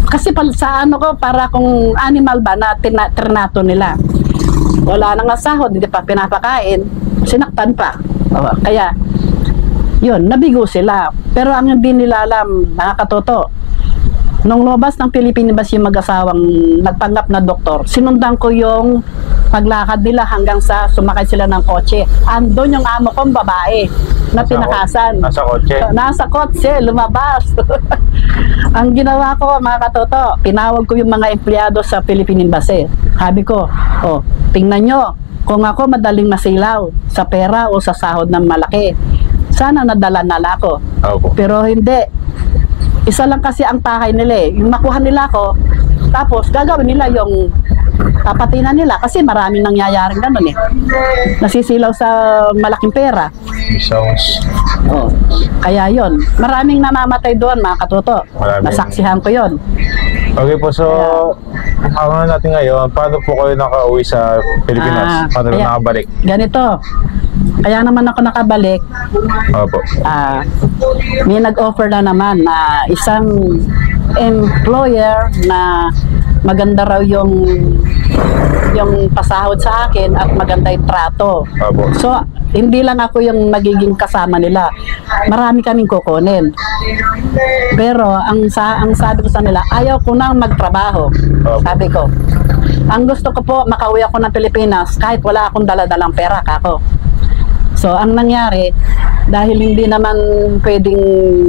kasi sa ano ko, para kung animal ba na trinato nila. Wala nang sahod, hindi pa pinapakain, sinaktan pa. Kaya, yun, nabigo sila. Pero ang hindi nila alam, nakakatoto, nung lumabas ng Pilipinas yung mag-asawang nagpanggap na doktor, sinundan ko yung paglakad nila hanggang sa sumakay sila ng kotse. Andun yung amo kong babae na pinakasan. Nasa kotse? Nasa kotse, lumabas. Ang ginawa ko, mga katoto, tinawag ko yung mga empleyado sa Philippine Embassy. Sabi ko, tingnan nyo, kung ako madaling masilaw sa pera o sa sahod ng malaki, sana nadala nala ako. Pero hindi. Isa lang kasi ang pakay nila eh. Yung makuha nila ako, tapos gagawin nila yung papatinan nila kasi maraming nangyayaring ganun eh. Nasisilaw sa malaking pera. Sounds. Kaya yon, maraming namamatay doon, mga katoto. Nasaksihan ko yon. Okay po, so ang natin ngayon, paano po kayo nakauwi sa Pilipinas? Paano nakabalik? Ganito. Kaya naman ako nakabalik. Opo. May nag-offer na naman na isang employer na maganda raw yung pasahod sa akin at maganda yung trato. Opo. So, hindi lang ako yung magiging kasama nila. Marami kaming kukunin. Pero ang sabi ko sa nila, ayaw ko nang magtrabaho. Sabi ko, ang gusto ko po, makauwi ako ng Pilipinas kahit wala akong dala-dalang pera kako. So, ang nangyari, dahil hindi naman pwedeng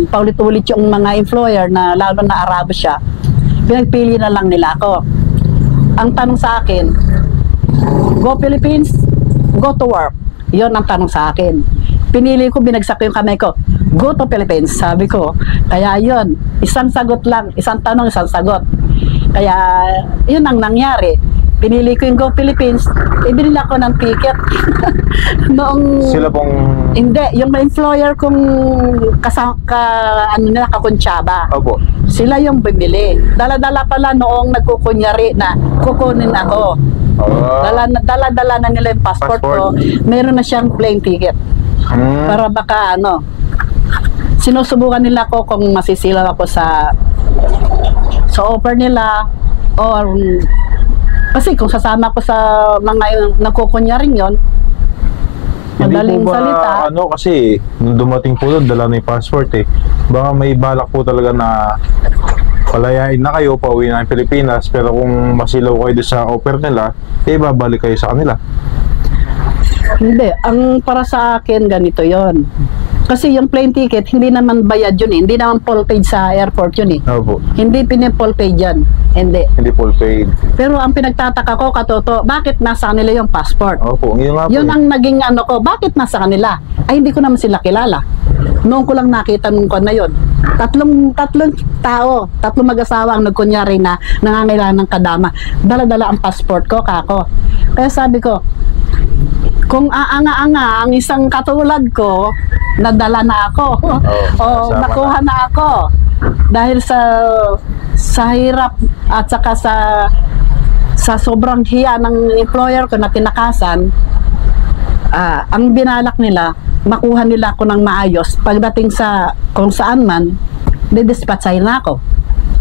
paulit-ulit yung mga employer na lalo na Arabo siya, pinagpili na lang nila ako. Ang tanong sa akin, go Philippines, go to work. Yon ang tanong sa akin. Pinili ko, binagsak ko yung kamay ko, go to Philippines, sabi ko. Kaya yon, isang sagot lang, isang tanong, isang sagot. Kaya yun ang nangyari. Pinili ko yung Go Philippines, ibinili ako ng ticket. Noong... Sila pong... Hindi, yung employer kong kakuntsaba. Opo. Sila yung bumili. Dala-dala pala noong nagkukunyari na kukunin ako. Dala-dala na nila yung passport ko. Meron na siyang plane ticket. Para baka sinusubukan nila ko kung masisilaw ako sa offer nila or kasi kung sasama ko sa mga nagkukunyaring yon, madaling Hindi po ba, salita. Kasi nung dumating po doon, dala na yung passport eh. Baka may balak po talaga na palayain na kayo, pauwi na ng Pilipinas, pero kung masilaw kayo doon sa offer nila, babalik kayo sa kanila. Hindi, ang para sa akin ganito yon. Kasi yung plane ticket, hindi naman bayad yun eh. Hindi naman full paid sa airport yun eh. Opo. Hindi pinipol paid yan. Hindi. Hindi full paid. Pero ang pinagtataka ko, katoto, bakit nasa kanila yung passport? Opo, yun nga po. Yun ang naging ko, bakit nasa kanila? Ay, hindi ko naman sila kilala. Noong ko lang nakita nung kon na yun. Tatlong mag-asawa ang nagkunyari na nangangailangan ng kadama. Dala-dala ang passport ko, kako. Kaya sabi ko, kung aanga-anga ang isang katulad ko, nadala na ako. Nakuha na ako. Dahil sa hirap at saka sa sobrang hiya ng employer ko na tinakasan, ang binalak nila, makuha nila ako ng maayos. Pagdating sa kung saan man, didispatchay na ako.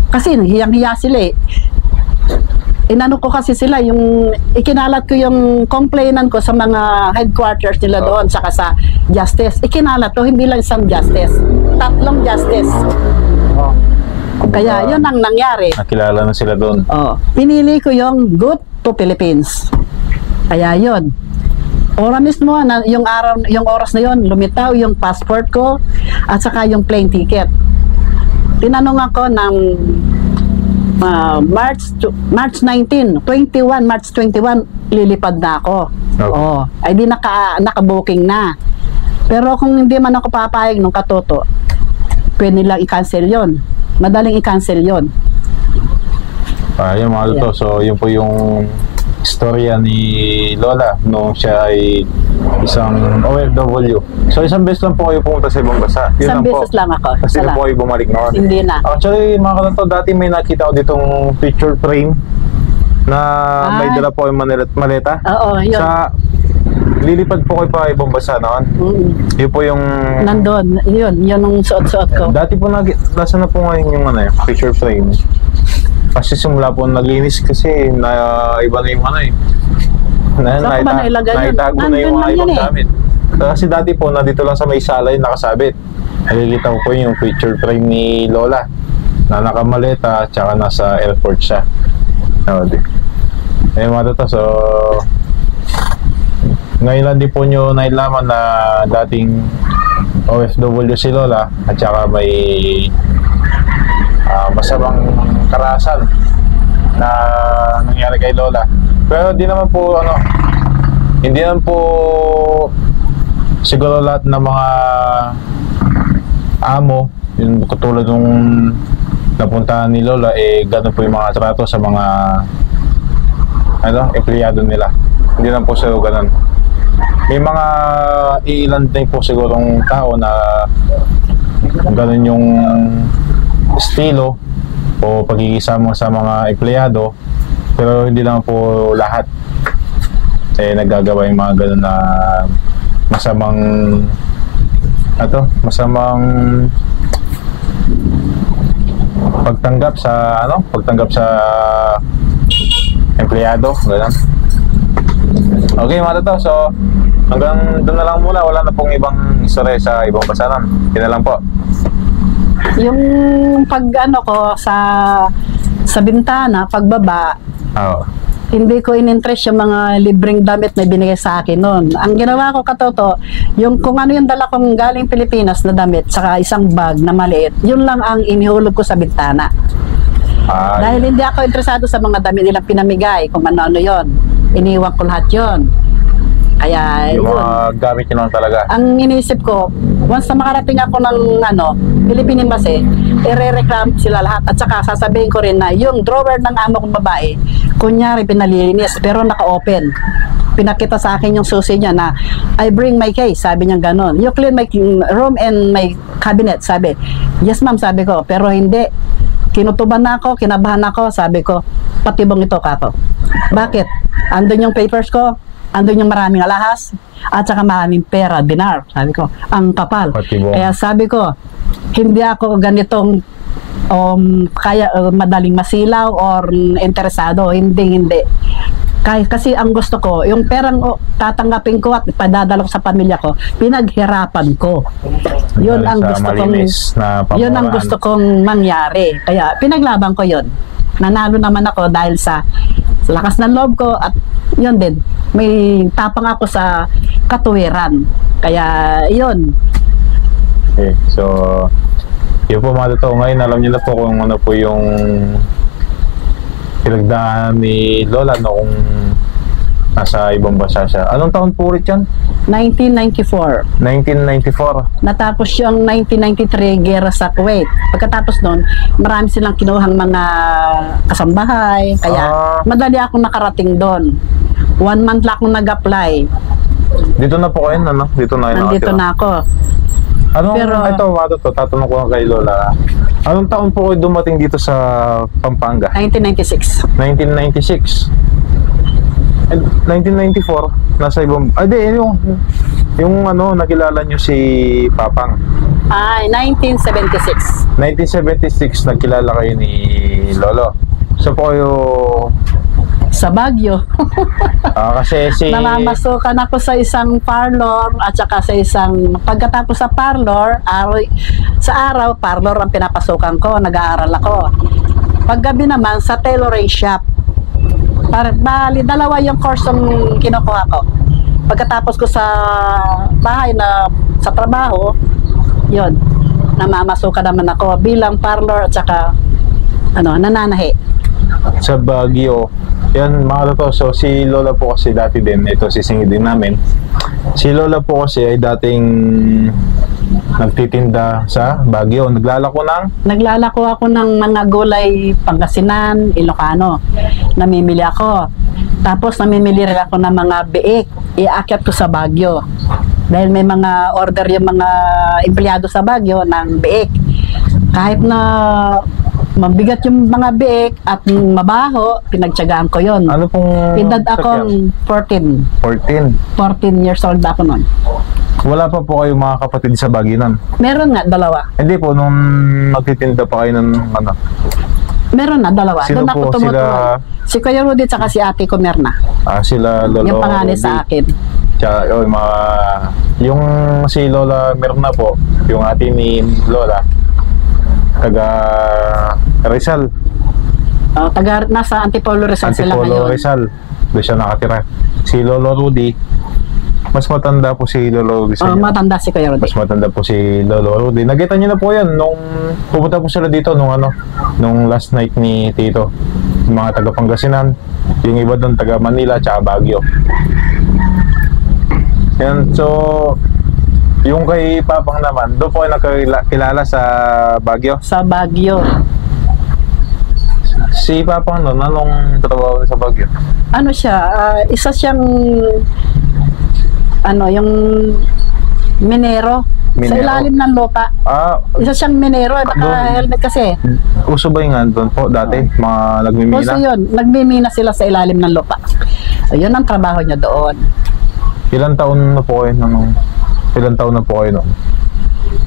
Kasi hiyang-hiya sila eh. Inano ko kasi sila, ikinalat ko yung complainant ko sa mga headquarters nila doon, saka sa justice. Ikinalat ko, hindi lang isang justice. 3 justice. Kaya yun ang nangyari. Nakilala na sila doon. Pinili ko yung Go to Philippines. Kaya yun. Ora mismo, yung oras na yun, lumitaw yung passport ko at saka yung plane ticket. Tinanong ako ng March 21, lilipad na ako. Ay di naka-booking na. Pero kung hindi man ako papayag nung katoto, pwede nilang i-cancel yon. Madaling i-cancel yon. Yung mga to, so yun po yung istorya ni Lola nung siya ay isang OFW. So isang beses lang po kayo pumunta sa ibang bansa. Isang beses lang ako. Kasi na po kayo bumalik noon. Hindi na. Actually, mga katoto, dati may nakita ko ditong picture frame na may dala po yung maleta. Oo, yun. lilipad po kayo pa ibang bansa noon. Yun po yung... Nandun, yun ang suot-suot ko. Dati po, nasa na po ngayon yung ano, picture frame. Kasi simula po naglinis kasi na iba na yung ano eh. Saan ko ba nailagay yun? Naitago na yung Nandun mga lang ibang yun eh. gamit. Kasi dati po, nandito lang sa may sala yung nakasabit. Nakikita ko po yung picture frame ni Lola na nakamaleta tsaka nasa airport siya. Ayun mga to, so ngayon lang din po nyo nailaman na dating OFW si Lola at saka may masamang karahasan na nangyari kay Lola. Pero di naman po hindi naman po siguro lahat ng mga amo, yung katulad nung napuntahan ni Lola, ganun po yung mga trato sa mga empleyado nila. Hindi naman po siguro ganun. May mga iilan din po sigurong tao na ganun yung estilo o pagkikisama sa mga empleyado, pero hindi naman po lahat naggagawa yung mga ganun na masamang pagtanggap sa empleyado, ganun. Okay mga to, so hanggang doon na lang muna, wala na pong ibang istorya sa ibang bansa nun. Yun na lang po. Yung ko sa bintana, pagbaba, hindi ko in-interest yung mga libreng damit na binigay sa akin noon. Ang ginawa ko katoto, yung kung ano yung dala kong galing Pilipinas na damit, saka isang bag na maliit, yun lang ang inihulog ko sa bintana. Dahil hindi ako interesado sa mga damit nilang pinamigay, kung ano-ano yon. Iniwan ko lahat yon. Kaya yung mga gamit yun talaga. Ang iniisip ko, once na makarating ako ng Philippine Embassy, ire-reclam sila lahat. At saka sasabihin ko rin na yung drawer ng amo kong babae, kunyari pinalinis pero naka-open. Pinakita sa akin yung susi niya na I bring my case, sabi niya ganon. You clean my room and my cabinet, sabi. Yes ma'am, sabi ko, pero hindi. Kinutuban na ako, kinabahan ako, sabi ko, patibong ito kako. Bakit? Andun yung papers ko, andun yung maraming alahas, at saka maraming pera, dinar, sabi ko, ang kapal. Patibong. Kaya sabi ko, hindi ako ganitong madaling masilaw or interesado, hindi. Kasi ang gusto ko, yung perang tatanggapin ko at padadala ko sa pamilya ko, pinaghirapan ko. Yun ang gusto kong mangyari. Kaya pinaglaban ko yun. Nanalo naman ako dahil sa lakas ng loob ko at yun din. May tapang ako sa katuwiran. Kaya yun. Okay, so yun po mga totoo. Ngayon alam niyo na po kung ano po yung pinagdaan ni Lola noong nasa ibang bansa siya. Anong taon po ulit yan? 1994. 1994. Natapos yung 1993 gera sa Kuwait. Pagkatapos nun, marami silang kinuhang mga kasambahay. Kaya madali akong nakarating doon. 1 month lang akong nag-apply. Dito na po kayo, ano? Dito na nandito na ako. Tatanong ko lang kay Lola. Anong taon po kayo dumating dito sa Pampanga? 1996. 1996. 1994, nasa ibang... yung nakilala nyo si Papang. 1976. 1976, nagkilala kayo ni Lolo. So po kayo... Sa Baguio. Kasi namamasukan ako sa isang parlor at saka sa isang... Pagkatapos sa parlor, parlor ang pinapasukan ko, nag-aaral ako. Paggabi naman, sa tailoring shop. Bali, dalawa yung course ang kinukuha ko. Pagkatapos ko sa bahay na sa trabaho, yun, namamasukan naman ako bilang parlor at saka nananahi. Sa Baguio, yan mga totoo. So si Lola po kasi dati din, ito sisingid din namin. Si Lola po kasi ay dating nagtitinda sa Baguio. Naglalako ako ng mga gulay Pangasinan, Ilocano. Namimili ako. Tapos namimili rin ako ng mga biik. Iakyat ko sa Baguio. Dahil may mga order yung mga empleyado sa Baguio ng biik. Kahit na mabigat yung mga biik at mabaho, pinagtyagaan ko yon. Ano pong Edad sakyan? akong 14. 14. 14 years old ako noon. Wala pa po kayo mga kapatid sa Baguio nun? Meron nga, dalawa. Hindi po, nung nagtitinda pa kayo ng ano? Meron na, dalawa. Sino Doon ako po tumutuloy. Si Kuya Rudy at si Ate ko Merna. Sila Lolo Yung panganay Rudy. sa akin. Tsaka, yung si Lola Merna po, yung ate ni Lola, taga Rizal. Nasa Antipolo Rizal sila Antipolo ngayon. Rizal. Doon siya nakatira. Si Lolo Rudy, mas matanda po si Lolo Rudy sa inyo. Matanda si Kuya Rudy. Mas matanda po si Lolo Rudy. Nakita niyo na po yan nung pupunta po sila dito nung last night ni Tito. Yung mga taga Pangasinan, yung iba doon taga Manila tsaka Baguio. Yan, so yung kay Papang naman, doon po ay nakakilala sa Baguio. Sa Baguio. Si Papang noon, anong trabaho niya sa Baguio? Ano siya, isa siyang yung minero. Sa Minero? ilalim ng lupa. Isa siyang minero, naka-helmet kasi. Uso ba yung doon po dati? Mga nagmimina? Kasi yun, nagmimina sila sa ilalim ng lupa. Ayun ang trabaho niya doon. Ilan taon na po kayo noon?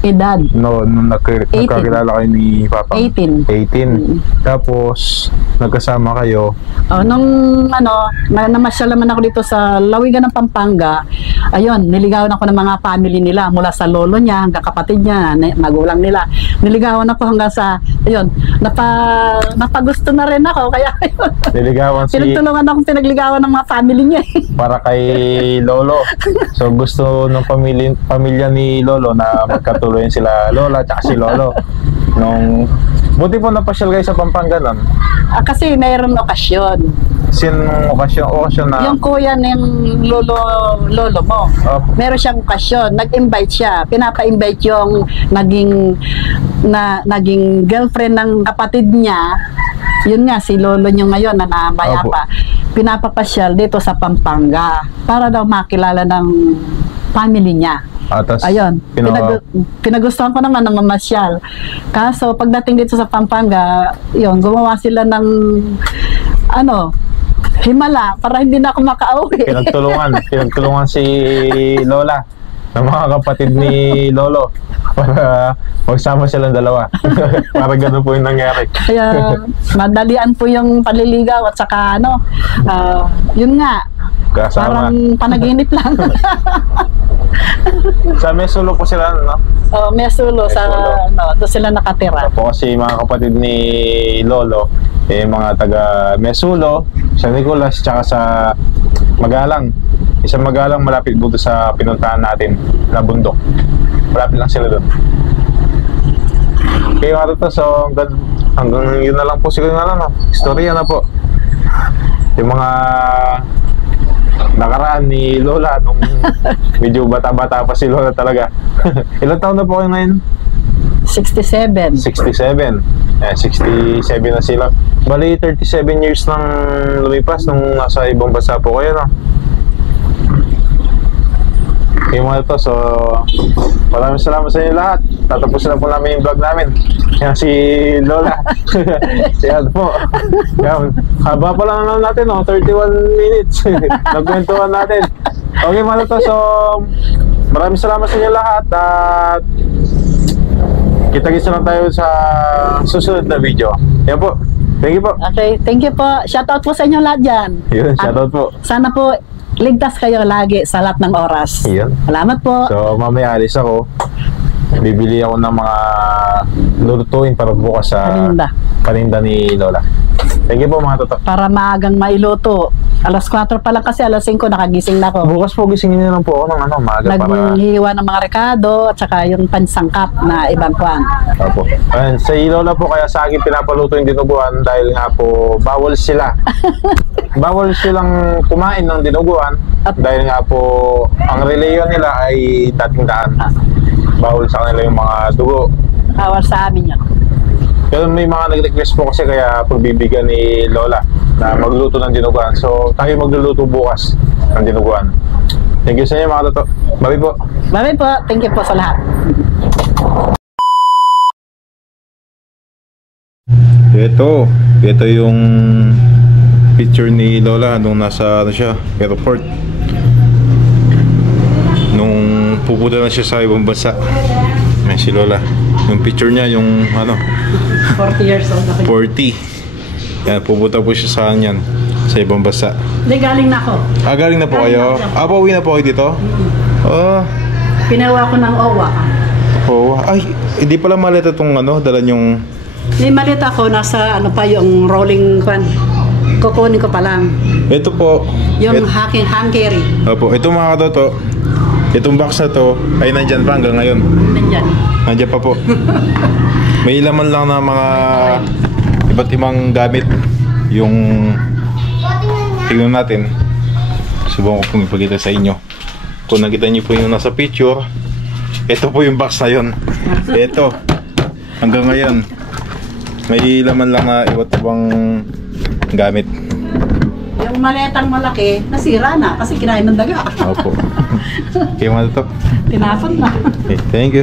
Edad. Nung nagkakilala kayo ni Papa? 18. 18. Tapos, nagkasama kayo. Nung namasyal naman ako dito sa Lawigan ng Pampanga, ayun, niligawan ako ng mga family nila mula sa lolo niya hanggang kapatid niya, magulang nila. Niligawan ako hanggang sa, ayun, napagusto na rin ako, kaya ayun. Niligawan Pinagtulungan akong pinagligawan ng mga family niya. Para kay Lolo. So, gusto ng pamilya ni Lolo na magkatuloyan sila Lola at si Lolo. Buti po napasyal kayo sa Pampanga nun. Kasi mayroong okasyon. Sinong okasyon na? Yung kuya ng lolo mo. Meron siyang okasyon. Nag-invite siya. Pinapa-invite yung naging girlfriend ng kapatid niya. Yun nga, si lolo niyo ngayon na namayapa. Pinapapasyal dito sa Pampanga para daw makilala ng family niya. Ayun, pinagustuhan ko naman na mamasyal. Kaso pagdating dito sa Pampanga, yun, gumawa sila ng himala para hindi na ako makauwi. Pinagtulungan si Lola ng mga kapatid ni Lolo para magsama silang dalawa. Para ganun po yung nangyari. Kaya madalian po yung paliligaw at saka yun nga, kasama. parang panaginip lang. Sa Mesulo po sila, no? Mesulo. Doon sila nakatira. Po kasi mga kapatid ni Lolo, mga taga Mesulo, San Nicolas, tsaka sa Magalang. Isang Magalang malapit buto sa pinuntahan natin na bundok. Malapit lang sila doon. Okay mga to, so hanggang yun na lang po siguro istorya na po. Yung mga nakaraan ni Lola nung medyo bata-bata pa si Lola talaga. Ilang taon na po kayo ngayon? 67. 67. 67 na sila. Bali, 37 years nang lumipas nung nasa ibang bansa po kayo, no? Okay mga to, so maraming salamat sa inyo lahat. Tatapusin na po namin yung vlog namin. Yan si Lola. Yan po. Yan. Haba pa lang natin, 31 minutes. Nagkwentuhan natin. Okay mga to, so maraming salamat sa inyo lahat. At kita-kita lang tayo sa susunod na video. Yan po. Thank you po. Okay, thank you po. Shoutout po sa inyo lahat dyan. Yun, shoutout po. Sana po ligtas kayo lagi sa lahat ng oras. Yun. Salamat po. So mamaya alis ako. Bibili ako ng mga lulutuin para bukas sa paninda ni Lola. Thank you po mga toto. Para maagang mailuto. Alas 4 pa lang kasi, alas 5 nakagising na ako. Bukas po gisingin niyo lang po ako ng maaga para naghihiwa ng mga rekado at saka yung pansangkap na ibang kwan. Opo. Ayun, sa Lola po kaya sa akin pinapaluto yung dinuguan dahil nga po bawal sila. Bawal silang kumain ng dinuguan dahil nga po ang reliyon nila ay dating daan. Bawal sa kanila yung mga dugo. Bawal sa amin yun. Pero may mga nag-request po kasi kaya pagbibigyan ni Lola na magluto ng dinuguan. So tayo magluluto bukas ng dinuguan. Thank you sa inyo mga toto. Bye po. Bye po. Thank you po sa lahat. Ito yung picture ni Lola nung nasa ano siya, airport. Nung pupunta na siya sa ibang bansa. May si Lola. Yung picture niya, yung ano, 40 years old ako. 40. Yan, pupunta po siya sa kanyan sa ibang bansa. Hindi, galing na ako. Galing na po Galing kayo? na ako. Pauwi na po kayo dito? Oh. Pinawa ko ng OWA. Oh, ay, hindi pala maleta tong ano, dala yung... May malit ako, nasa ano pa yung rolling pan. Kukunin ko pa lang. Ito po. Yung Hungary. Opo, ito mga katoto. Itong box na to ay nandyan pa hanggang ngayon. Nandyan. Nandyan pa po. May laman lang na mga iba't ibang gamit. Yung tingnan natin. Subukan ko pong ipakita sa inyo. Kung nakita niyo po yung nasa picture, ito po yung box na yun. Ito. Hanggang ngayon. May laman lang na iba't ibang gamit. Yung maletang malaki, nasira na kasi kinain ng daga. Opo. Okay mga to. Tinapon na. Okay, thank you.